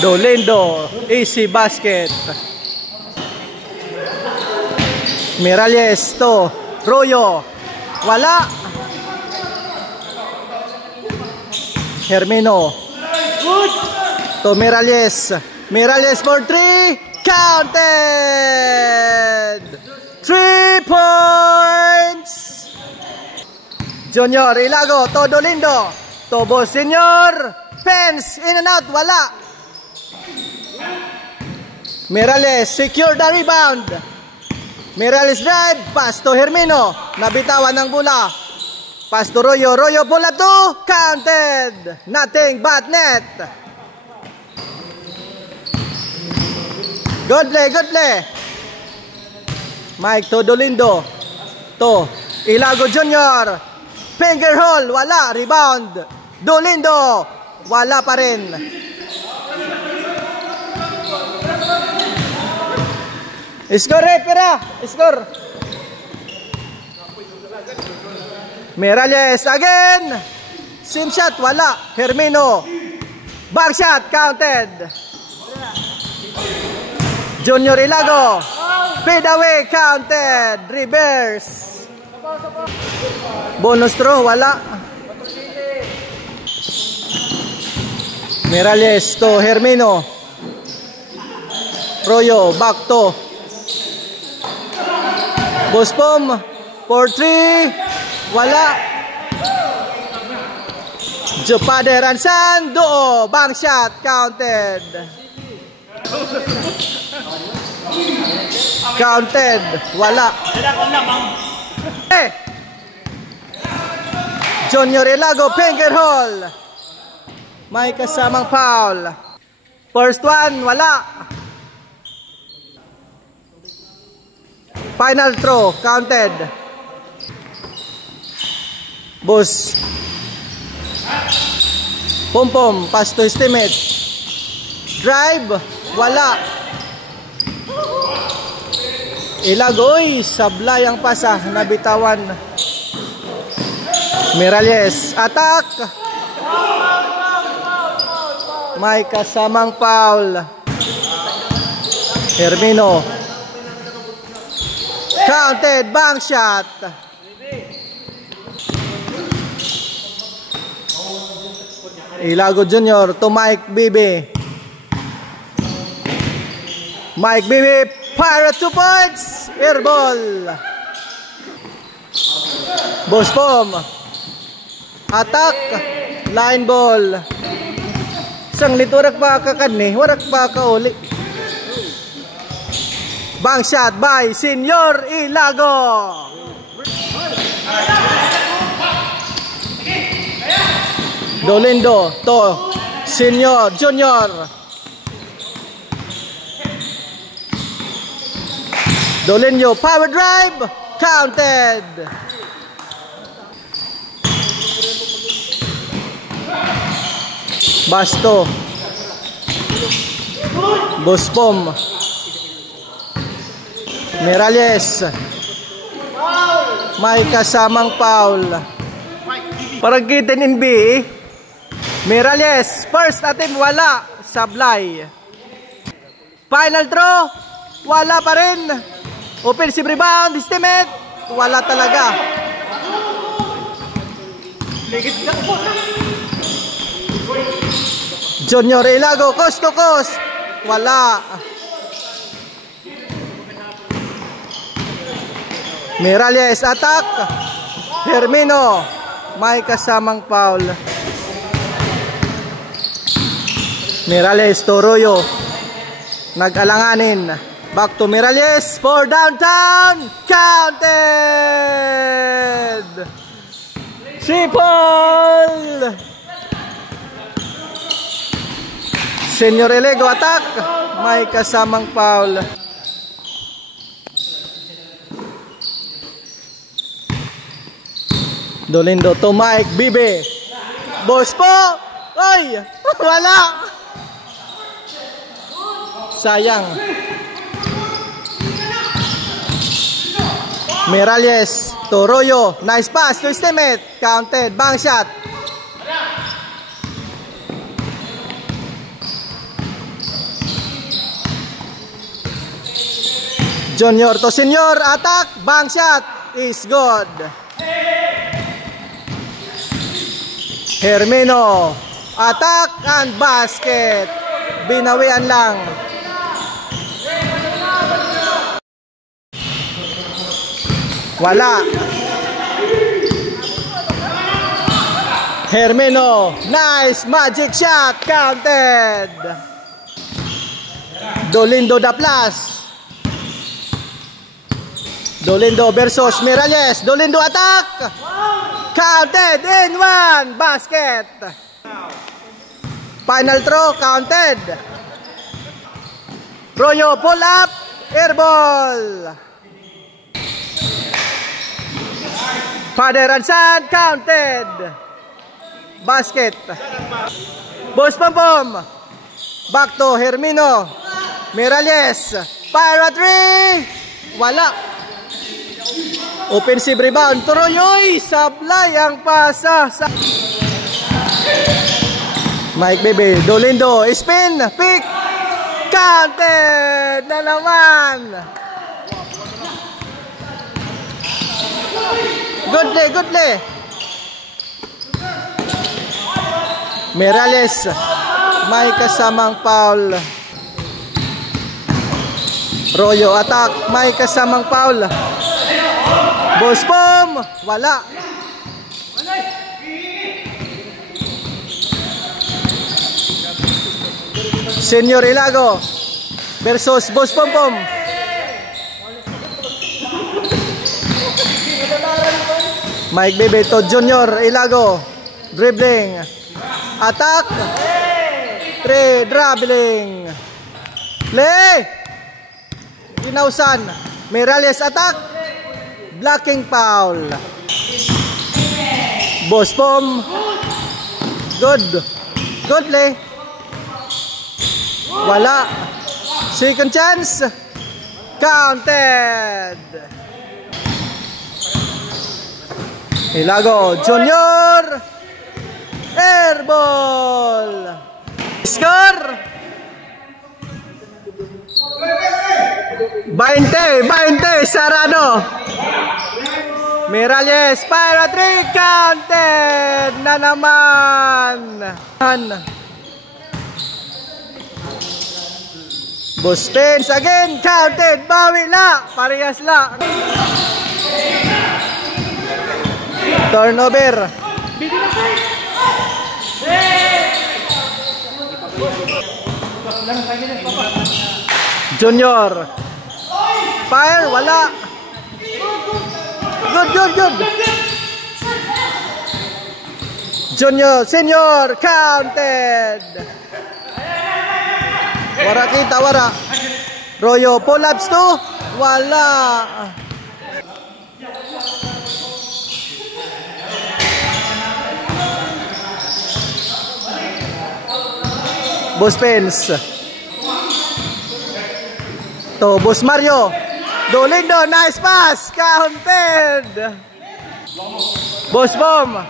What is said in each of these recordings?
Dolindo, easy basket. Miralles to Royo, wala. Hermino to Miralles. Miralles for 3, counted. 3 points. Junior Ilago to Dolindo to Boss Senior, fence in and out, wala. Miralles secure the rebound. Miralles drive, pass to Hermino, nabitawan ng bola. Pass to Royo, Royo bola to, counted. Nothing but net. Good play, good play. Mike to Dolindo to Ilago Junior, finger hole, wala. Rebound Dolindo, wala pa rin. Score, pera. Score. Miralles again. Sim shot, wala. Hermino. Back shot, counted. Junior Ilago. Fade away, counted. Reverse. Bonus throw, wala. Miralles to Hermino. Royo, back to Bospom for 3, wala. Jopader Ansan, do, bank shot, counted. Counted, wala. Junior Ilago, finger hole. May kasamang foul. First one, wala. Final throw, counted. Boss. Pom-pom, pass to estimate. Drive, wala. Ilagoy, sablay ang pasa, nabitawan. Miralles, attack. May kasamang foul. Hermino. Counted, bank shot. Ilago Junior to Mike Bibi. Mike Bibi, fire 2 points. Air ball. Bospom. Attack. Line ball. Isang liturak pa kakadni, warak pa kauli. Bank shot by Senior Ilago. Dolindo to Senior Junior. Dolindo power drive, counted. Basto. Bospom. Miralles. May kasamang foul. Parang kita in B. Miralles, first attempt, wala. Sablay. Final throw, wala pa rin. Offensive rebound, estimate, wala talaga. Junior Ilago, coast to coast, wala. Miralles, attack. Hermino, may kasamang foul. Miralles to Royo, nag-alanganin. Back to Miralles for downtown, counted. Triple. Senior Ilago, attack. May kasamang foul. Dolindo to Mike Bibi. Boss po. Ay, wala. Sayang. Miralles to Royo. Nice pass to estimate. Counted. Bank shot. Junior to senior, attack, bank shot is good. Hermino, attack and basket. Binawian lang. Wala. Hermino, nice magic shot, counted. Dolindo da plus. Dolindo versus Miralles. Dolindo attack. Counted in one. Basket. Final throw. Counted. Royo pull up. Air ball. Father and son. Counted. Basket. Boss Pompom. Back to Hermino. Miralles. Fire a three. Wala. Offensive rebound. Turoyoy. Sablay ang pasa. Mike Bebe. Dolindo. Spin. Pick. Counted na naman. Goodly. Miralles. May kasamang foul. Royo attack. May kasamang foul. Boss Pom, wala. Senior Ilago versus Boss Pom. Mike Bebe to Junior Ilago. Dribbling. Attack. 3 dribbling. Play. Inausan. Miralles attack. Blocking foul. Boss Pom. Good play. Wala. Second chance. Counted. Ilago Junior. Air ball. Score 20 Sarano. Miralles para 3, counted na naman. Boss Pence again, counted. Bawi la, parehas la. Turnover. Junior. Fire, wala. Good. Junior, senior, counted. Wara kita, wara. Royo, pull-ups to. Wala. Boss Pence. To, Boss Mario. Dolindo, nice pass. Counted. Boss Bom.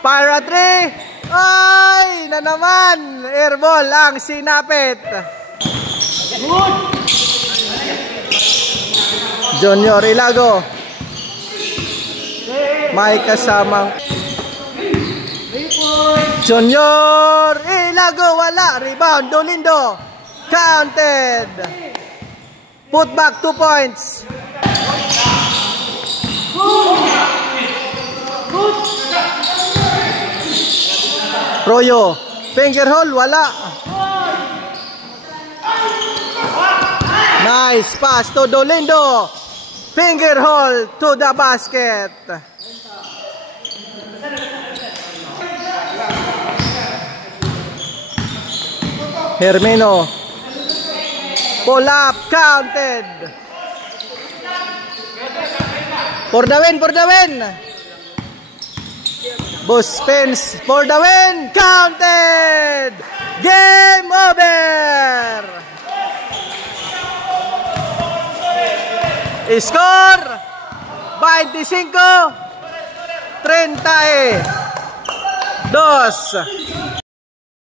Para 3. Ay, na naman. Airball ang sinapit. Junior Ilago. May kasamang Junior Ilago, wala. Rebound, Dolindo. Counted. Put back 2 points. Royo, finger hole, wala. Nice pass to Dolindo. Finger hole to the basket. Hermino. Pull up, counted. For the win. Boss Pence for the win. Counted. Game over. Score 25-32.